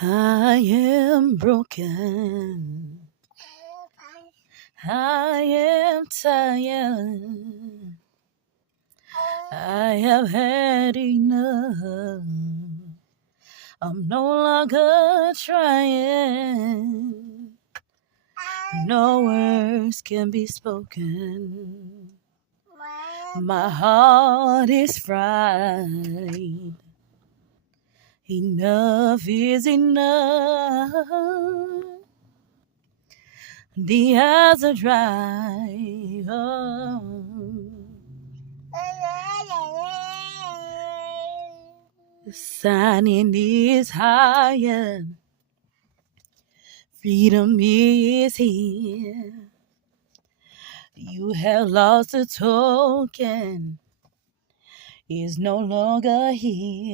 I am broken. I am tired. I have had enough. I'm no longer trying. No words can be spoken. My heart is fried. Enough is enough. The eyes are dry. Oh. The signing is higher. Freedom is here. You have lost the token. Is no longer here.